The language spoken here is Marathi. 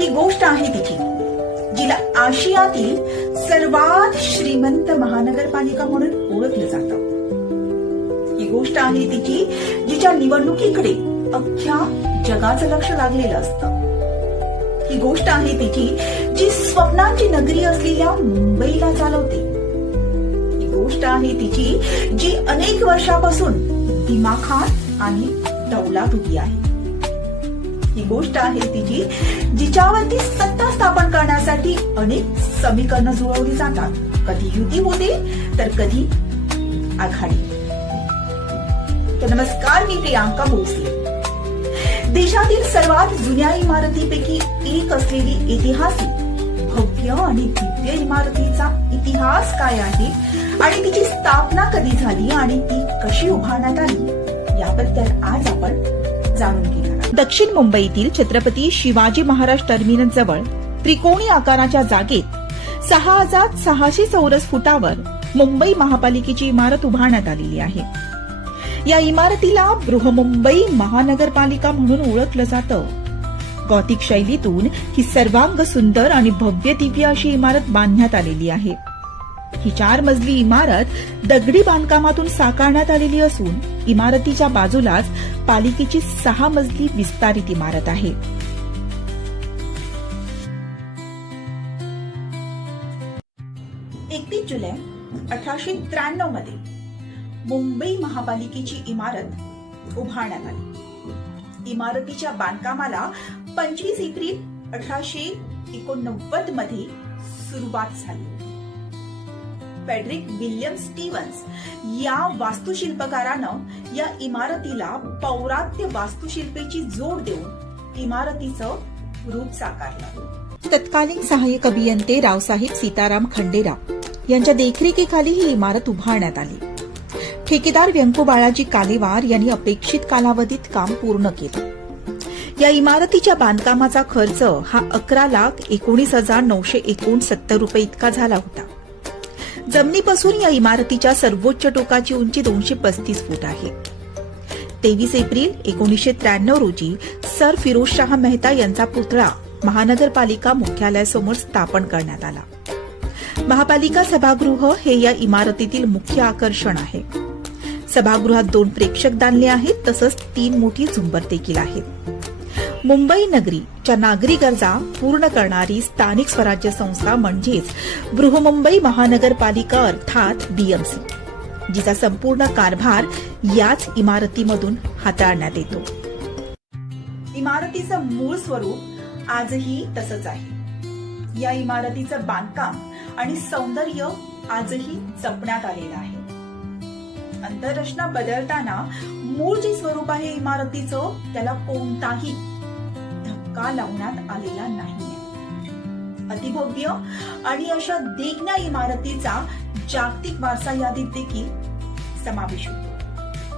ही गोष्ट आहे तिची जिला आशियातील सर्वात श्रीमंत महानगरपालिका म्हणून ओळखलं जातं. ही गोष्ट आहे तिची जिच्या निवडणुकीकडे अख्ख्या जगाचं लक्ष लागलेलं असतं. ही गोष्ट आहे तिची जी स्वप्नांची नगरी असलेल्या मुंबईला चालवते. ही गोष्ट आहे तिची जी अनेक वर्षापासून दिमाखात आणि दौलात उभी आहे. ही गोष्ट आहे तिची जिच्यावरती सत्ता स्थापन करण्यासाठी अनेक समीकरणं जुळवली जातात. कधी युती होते तर कधी आघाडी. तर नमस्कार मी प्रियांका भोसले. देशातील सर्वात जुन्या इमारतीपैकी एक असलेली ऐतिहासिक भव्य आणि दिव्य इमारतीचा इतिहास काय आहे आणि तिची स्थापना कधी झाली आणि ती कशी उभारण्यात आली याबद्दल आज आपण जाणून घेणार दक्षिण मुंबईतील छत्रपती शिवाजी महाराज टर्मिनस जवळ त्रिकोणी आकाराच्या जागेत सहा हजार सहाशे चौरस फुटावर मुंबई महापालिकेची इमारत उभारण्यात आलेली आहे. या इमारतीला बृहमुंबई महानगरपालिका म्हणून ओळखलं जातं. गौतिक शैलीतून ही सर्वांग सुंदर आणि भव्य दिव्य अशी इमारत बांधण्यात आलेली आहे. ही चार मजली इमारत दगडी बांधकामातून साकारण्यात आलेली असून इमारतीच्या बाजूलाच पालिकेची सहा मजली विस्तारित इमारत आहे. एकतीस जुलै अठराशे त्र्याण्णवमध्ये मुंबई महापालिकेची इमारत उभारण्यात आली. इमारतीच्या बांधकामाला पंचवीस एप्रिल अठराशे एकोणनव्वदमध्ये सुरुवात झाली. Frederick William Stevens. या वास्तुशिल्पकारानं या इमारतीला पौरात्य वास्तुशिल्पेची जोड देऊन इमारतीचं रूप साकारलं. तत्कालीन सहाय्यक अभियंते रावसाहेब सीताराम खंडेराव यांच्या देखरेखीखाली ही इमारत उभारण्यात आली. ठेकेदार व्यंकू बाळाजी कालेवार यांनी अपेक्षित कालावधीत काम पूर्ण केलं. या इमारतीच्या बांधकामाचा खर्च हा अकरा लाख एकोणीस हजार नऊशे एकोणसत्तर रुपये इतका झाला होता. जमिनीपासून या इमारतीच्या सर्वोच्च टोकाची उंची दोनशे पस्तीस फूट आहे. तेवीस एप्रिल एकोणीसशे त्र्याण्णव रोजी सर फिरोजशाह मेहता यांचा पुतळा महानगरपालिका मुख्यालयासमोर स्थापन करण्यात आला. महापालिका सभागृह हे या इमारतीतील मुख्य आकर्षण आहे. सभागृहात दोन प्रेक्षक दानले आहेत तसंच तीन मोठी झुंबर देखील आहेत. मुंबई नगरीच्या नागरी गरजा पूर्ण करणारी स्थानिक स्वराज्य संस्था म्हणजेच बृहमुंबई महानगरपालिका अर्थात बीएमसी जिचा संपूर्ण कारभार याच इमारतीमधून हाताळण्यात येतो. इमारतीचं मूळ स्वरूप आजही तसंच आहे. या इमारतीचं बांधकाम आणि सौंदर्य आजही जपण्यात आलेलं आहे. अंतररचना बदलताना मूळ जे स्वरूप आहे इमारतीचं त्याला कोणताही का लावण्यात आलेला नाही अतिभव्य आणि अशा देखण्या इमारतीचा जागतिक वारसा यादीत देखील समावेश होतो.